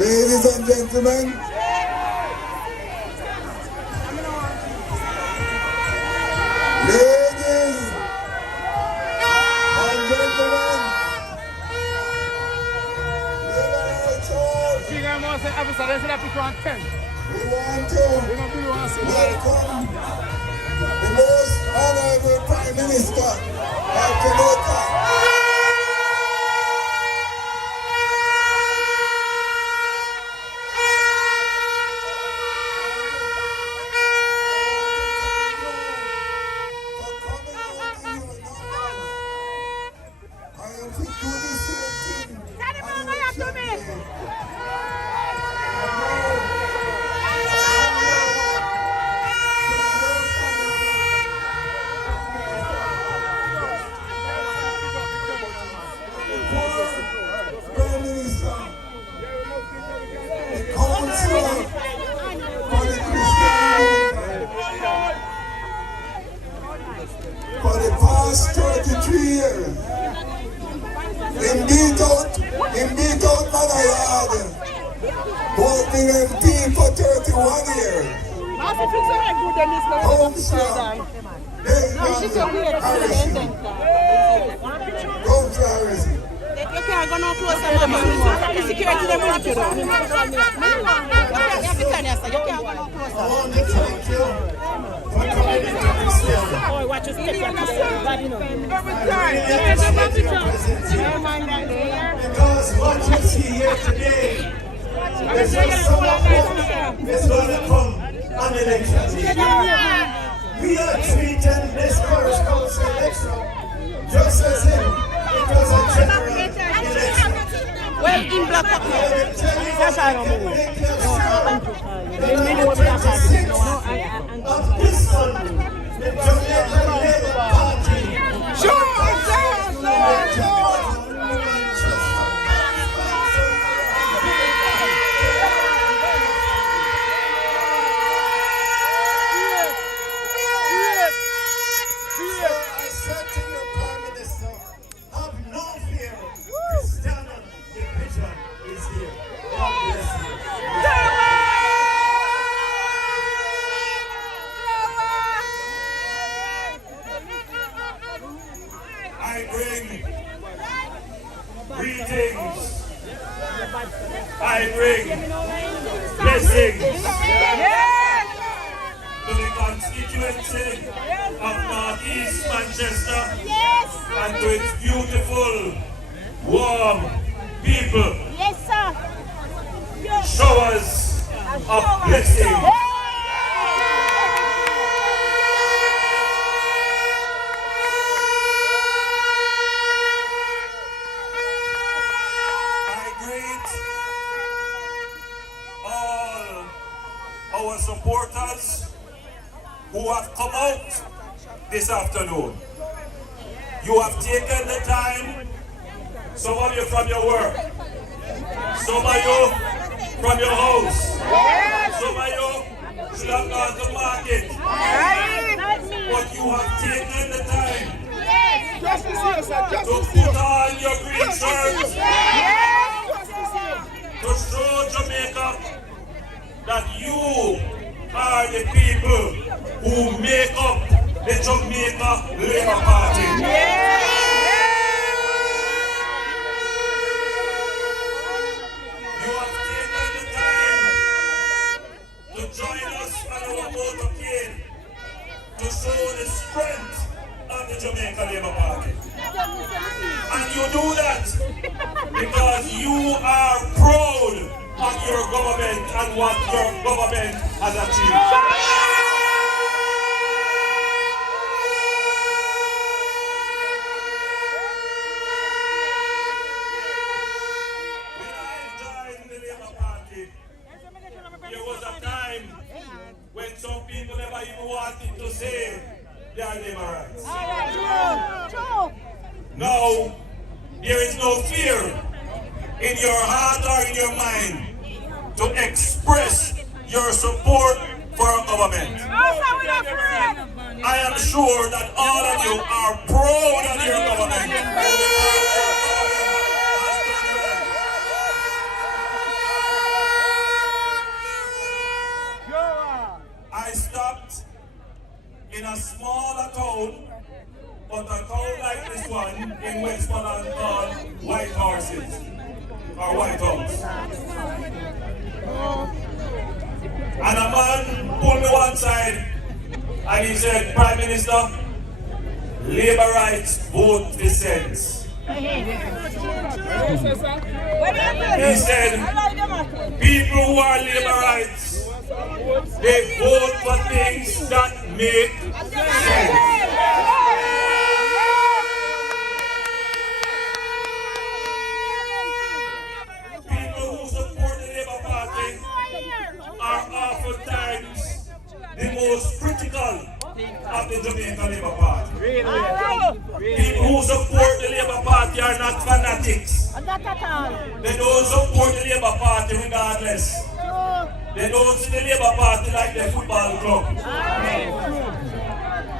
Ladies and gentlemen, ladies and gentlemen, we want to welcome the most honorable Prime Minister of Jamaica. For the past 33 years, in beat out Manayard, both the MP for 31 years. Home strong. You can't go no closer, mama. The security them want you. You have to tell us, you can't go no closer. Oh, watch your step, every time. Because what you see here today is just someone who is going to come on election day. We are treating this first council election just as if it was a general election. Well, in of this country, the Jamaican Labour Party. I said to you, Prime Minister, have no fear. Christiana, the vision is here. God bless you. I bring greetings. I bring blessings to the constituency of Northeast Manchester and to its beautiful, warm people. Yes, sir. Showers of blessing. Our supporters who have come out this afternoon. You have taken the time, some of you from your work, some of you from your house, some of you should have gone to market, but you have taken the time to put on your green shirts, to show Jamaica that you are the people who make up the Jamaica Labour Party. You have taken the time to join us on our motorcade to show the strength of the Jamaica Labour Party. And you do that because you are proud of your government and what your government has achieved. When I joined the Labour Party, there was a time when some people never even wanted to say they are Labourites. Now, there is no fear in your heart or in your mind to express your support for our government. I am sure that all of you are proud of your government. I stopped in a smaller town, but a town like this one in Westmoreland called White Horses, or White House. And a man pulled me one side and he said, Prime Minister, Labourites vote with sense. He said, people who are Labourites, they vote for things that make sense. Are oftentimes the most critical of the Jamaica Labour Party. People who support the Labour Party are not fanatics. Not at all. They don't support the Labour Party regardless. They don't see the Labour Party like the football club.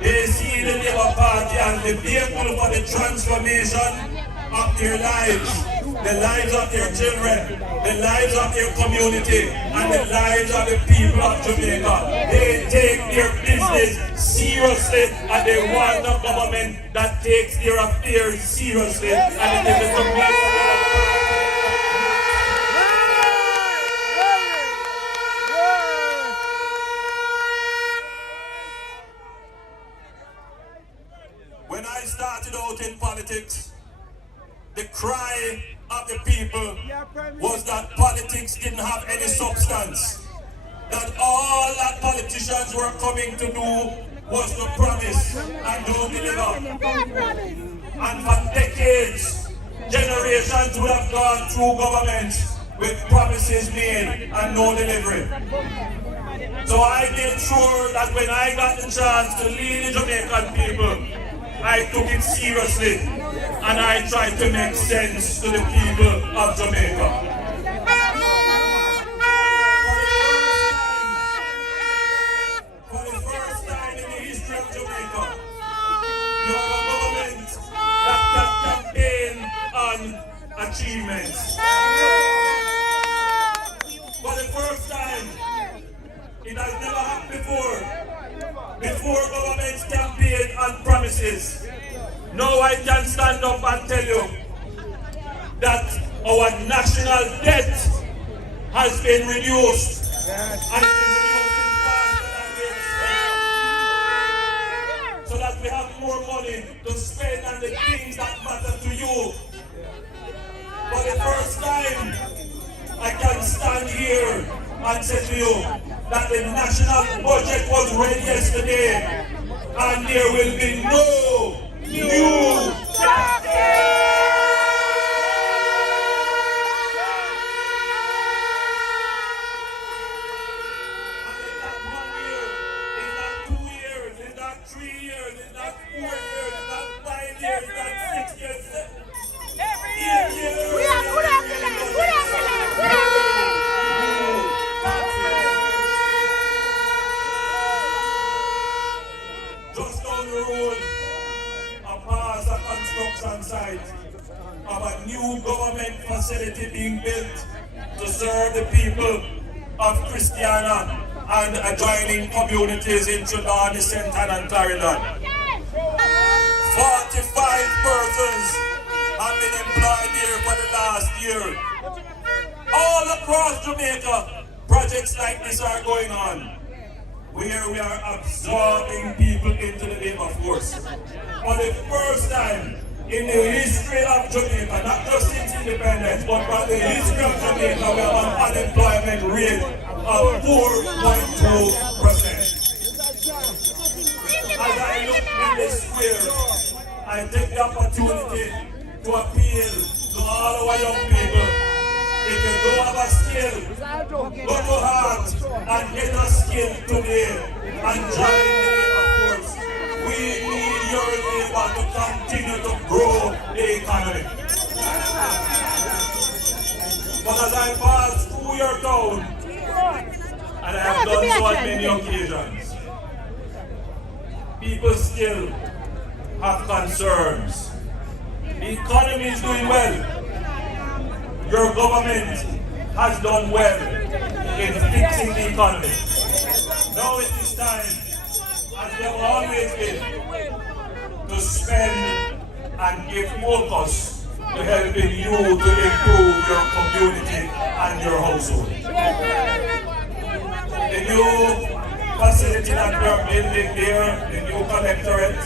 They see the Labour Party as the vehicle for the transformation of their lives. The lives of their children, the lives of their community, and the lives of the people of Jamaica. They take their business seriously and they want a government that takes their affairs seriously and it is a When I started out in politics, the cry of the people was that politics didn't have any substance. That all that politicians were coming to do was to promise and don't deliver. And for decades, generations would have gone through governments with promises made and no delivery. So I made sure that when I got the chance to lead the Jamaican people, I took it seriously and I tried to make sense to the people of Jamaica. For the first time in the history of Jamaica, you have a government that can campaign on achievements. For the first time, it has never happened before. Before governments campaign on promises. Now I can stand up and tell you that our national debt has been reduced. And it is reducing faster than we expect. So that we have more money to spend on the things that matter to you. For the first time, I can stand here and say to you that the national budget was ready yesterday and there will be no new taxes. And in that 1 year, in that 2 years, in that 3 years, in that 4 years, in that 5 years, in that 6 years, 8 years. Just down the road, past a construction site of a new government facility being built to serve the people of Christiana and adjoining communities in Trelawny, St. Ann and Clarendon. 45 persons have been employed here for the last year. All across Jamaica, projects like this are going on, where we are absorbing people into the labor force. For the first time in the history of Jamaica, not just since independence, but for the history of Jamaica, we have an unemployment rate of 4.2%. As I look in the square, I take the opportunity to appeal to all our young people. If you don't have a skill, go to heart and get a skill today and join the labor force. We need your labor to continue to grow the economy. But as I pass through your town, and I have done so on many occasions, people still have concerns. The economy is doing well. Your government has done well in fixing the economy. Now it is time, as we have always been, to spend and give focus to helping you to improve your community and your household. The new facility that we are building there, the new collectorate,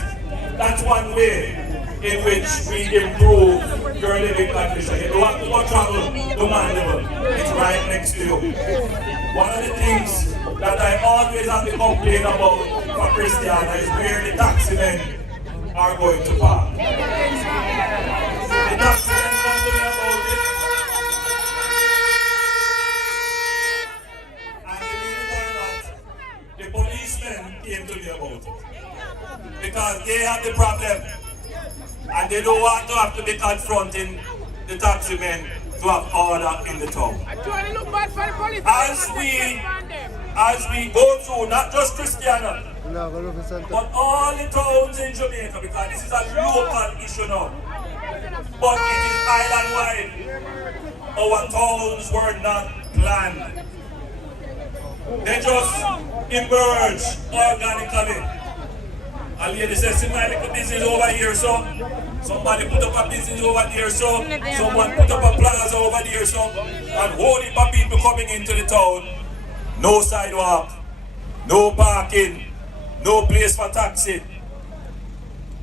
that's one way in which we improve your living condition. You don't have to go travel to Mandeville. It's right next to you. One of the things that I always have to complain about for Christiana is where the taxi men are going to park. The taxi men come to me about it. And believe it or not, the policemen came to me about it. Because they have the problem. And they don't want to have to be confronting the taxi men to have order in the town. As we go through, not just Christiana, but all the towns in Jamaica, because this is a local issue now, but it is island-wide. Our towns were not planned. They just emerged organically. A lady says, see my little business over here, so somebody put up a business over there, so someone put up a plaza over there, so and whole heap of people coming into the town. No sidewalk, no parking, no place for taxi.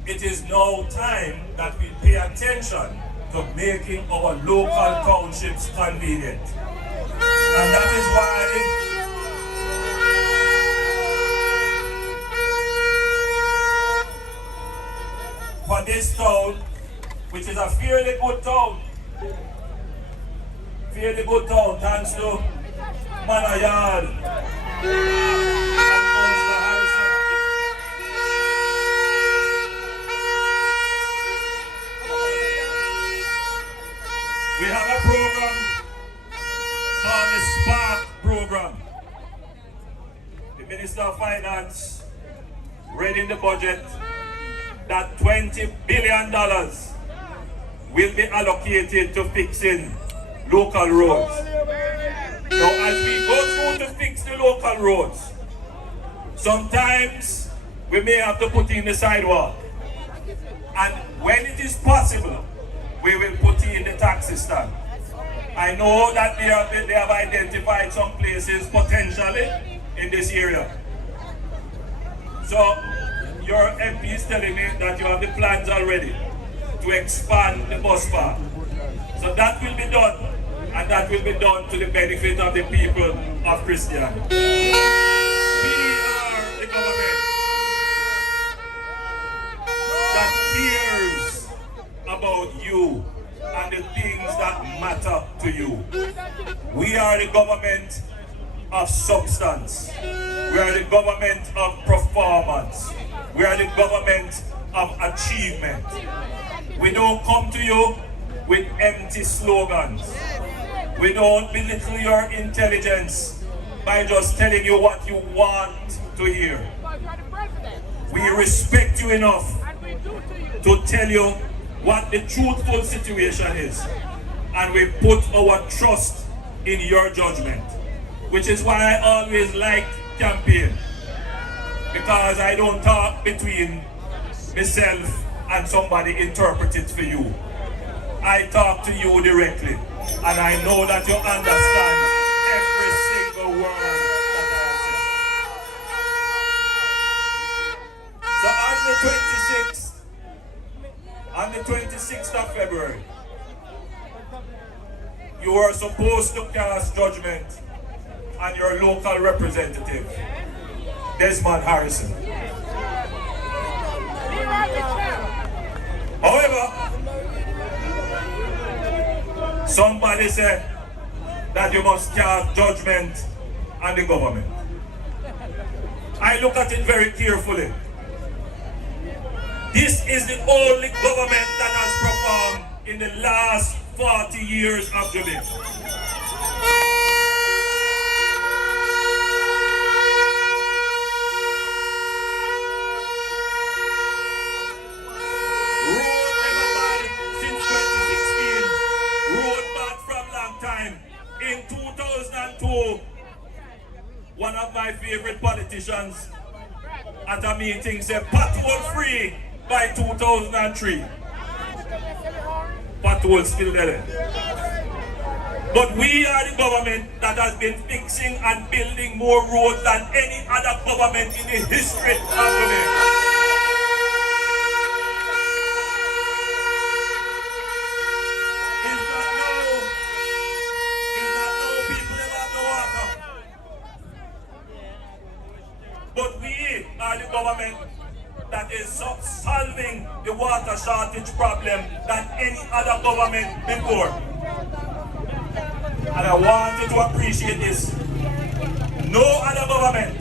It is now time that we pay attention to making our local townships convenient. And that is why for this town, which is a fairly good town, fairly good town, thanks to Manayard and Councillor Harrison. We have a program called the Spark Program. The Minister of Finance read in the budget that $20 billion will be allocated to fixing local roads. So as we go through to fix the local roads, sometimes we may have to put in the sidewalk. And when it is possible, we will put in the taxi stand. I know that they have identified some places potentially in this area. So your MP is telling me that you have the plans already to expand the bus park. So that will be done, and that will be done to the benefit of the people of Christiana. We are the government that cares about you and the things that matter to you. We are the government of substance. We are the government of performance. We are the government of achievement. We don't come to you with empty slogans. We don't belittle your intelligence by just telling you what you want to hear. We respect you enough to tell you what the truthful situation is. And we put our trust in your judgment. Which is why I always like campaign. Because I don't talk between myself and somebody interpret it for you. I talk to you directly. And I know that you understand every single word that I have said. So on the 26th of February, you are supposed to cast judgment on your local representative, Desmond Harrison. However, somebody said that you must cast judgment on the government. I look at it very carefully. This is the only government that has performed in the last 40 years of Jamaica. In 2002, one of my favorite politicians at a meeting said pothole free by 2003. Pothole still there. But we are the government that has been fixing and building more roads than any other government in the history of Jamaica. But we are the government that is solving the water shortage problem than any other government before. And I want you to appreciate this. No other government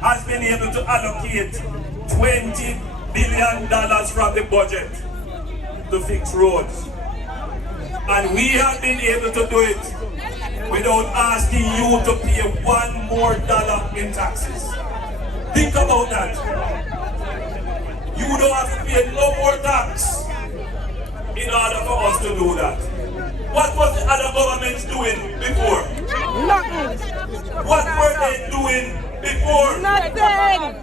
has been able to allocate $20 billion from the budget to fix roads. And we have been able to do it without asking you to pay $1 more in taxes. Think about that. You don't have to pay no more tax in order for us to do that. What was the other governments doing before? Nothing. What were they doing before? Nothing.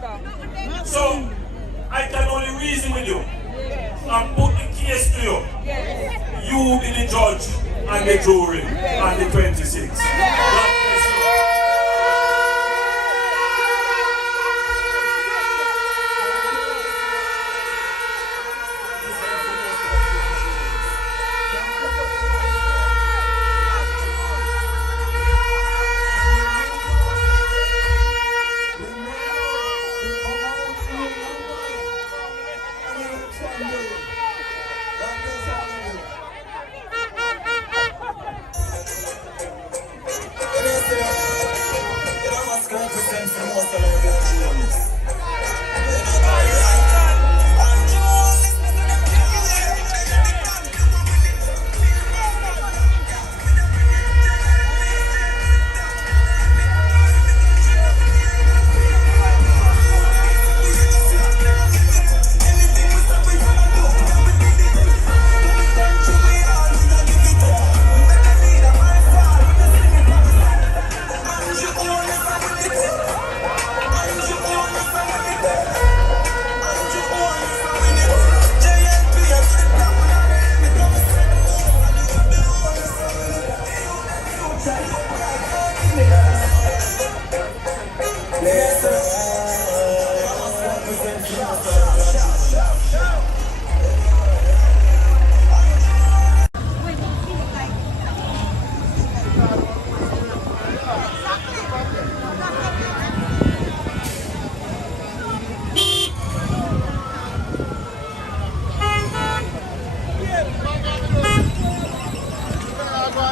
So, I can only reason with you and put the case to you. You be the judge and the jury on the 26th. God bless you.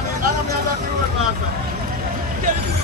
I'm not the road, master.